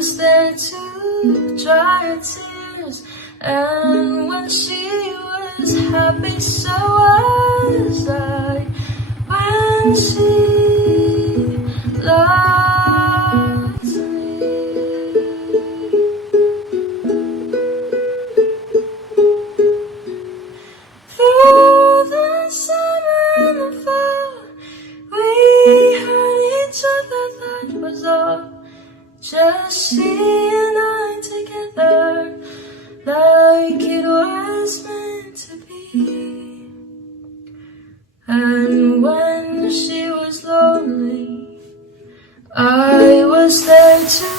was there to dry her tears, and when she was happy, so was I. When she loves me, through the summer and the fall, we had each other, that was all. Just she and I together, like it was meant to be. And when she was lonely, I was there to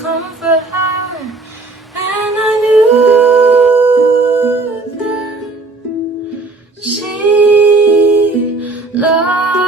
comfort her, and I knew that she loved